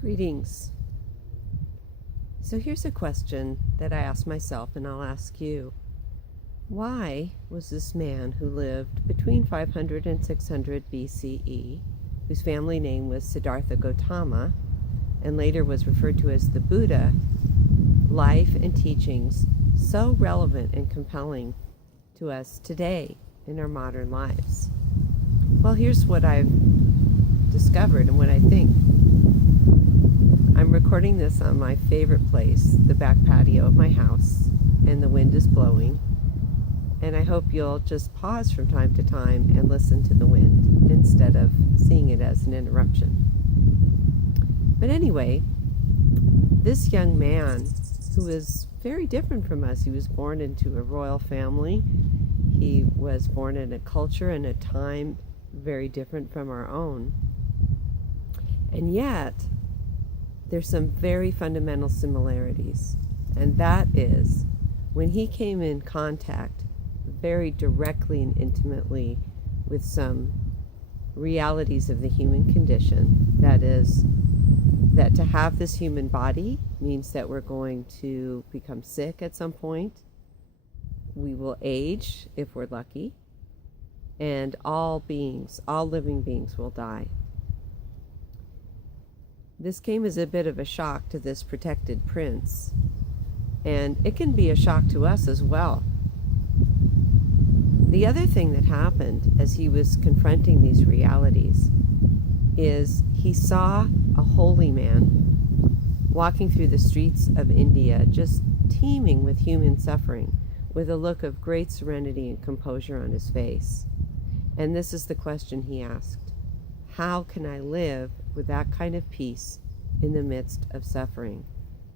Greetings. So here's a question that I ask myself and I'll ask you. Why was this man who lived between 500 and 600 BCE, whose family name was Siddhartha Gautama, and later was referred to as the Buddha, life and teachings so relevant and compelling to us today in our modern lives? Well, here's what I've discovered and what I think. I'm recording this on my favorite place, the back patio of my house, and the wind is blowing. And I hope you'll just pause from time to time and listen to the wind instead of seeing it as an interruption. But anyway, this young man who is very different from us, he was born into a royal family. He was born in a culture and a time very different from our own. And yet, there's some very fundamental similarities, and that is when he came in contact very directly and intimately with some realities of the human condition. That is, that to have this human body means that we're going to become sick at some point. We will age if we're lucky, and all living beings will die. This came as a bit of a shock to this protected prince, and it can be a shock to us as well. The other thing that happened as he was confronting these realities is he saw a holy man walking through the streets of India, just teeming with human suffering, with a look of great serenity and composure on his face. And this is the question he asked: how can I live with that kind of peace in the midst of suffering,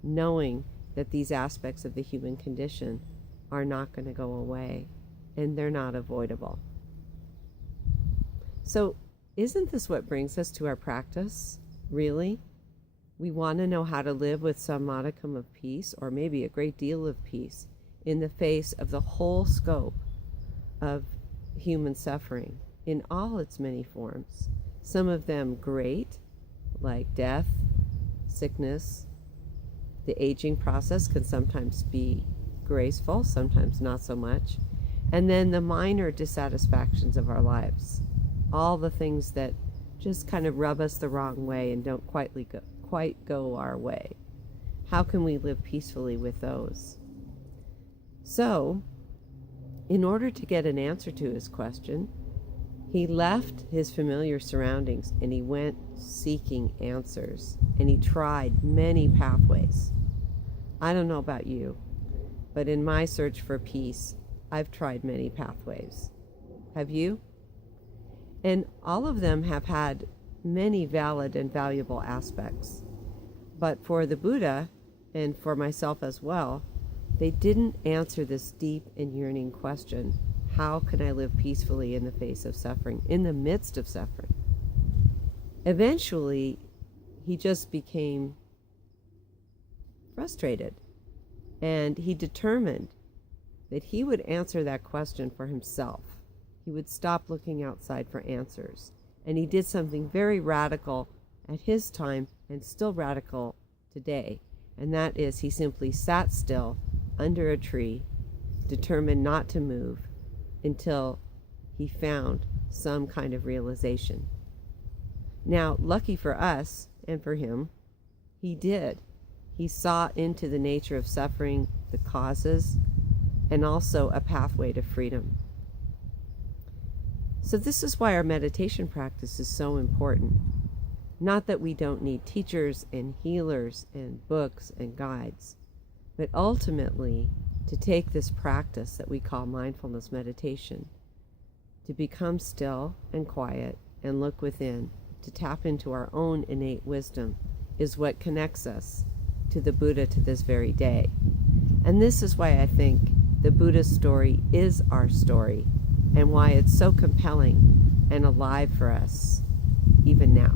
knowing that these aspects of the human condition are not going to go away and they're not avoidable? So isn't this what brings us to our practice, really? We want to know how to live with some modicum of peace, or maybe a great deal of peace, in the face of the whole scope of human suffering in all its many forms. Some of them great, like death, sickness. The aging process can sometimes be graceful, sometimes not so much. And then the minor dissatisfactions of our lives, all the things that just kind of rub us the wrong way and don't quite go our way. How can we live peacefully with those? So, in order to get an answer to his question, he left his familiar surroundings and he went seeking answers, and he tried many pathways. I don't know about you, but in my search for peace, I've tried many pathways. Have you? And all of them have had many valid and valuable aspects. But for the Buddha, and for myself as well, they didn't answer this deep and yearning question: how can I live peacefully in the face of suffering, in the midst of suffering? Eventually, he just became frustrated, and he determined that he would answer that question for himself. He would stop looking outside for answers. And he did something very radical at his time, and still radical today. And that is, he simply sat still under a tree, determined not to move until he found some kind of realization. Now, lucky for us and for him, he did. He saw into the nature of suffering, the causes, and also a pathway to freedom. So this is why our meditation practice is so important. Not that we don't need teachers and healers and books and guides, but ultimately to take this practice that we call mindfulness meditation, to become still and quiet and look within, to tap into our own innate wisdom, is what connects us to the Buddha to this very day. And this is why I think the Buddha's story is our story, and why it's so compelling and alive for us even now.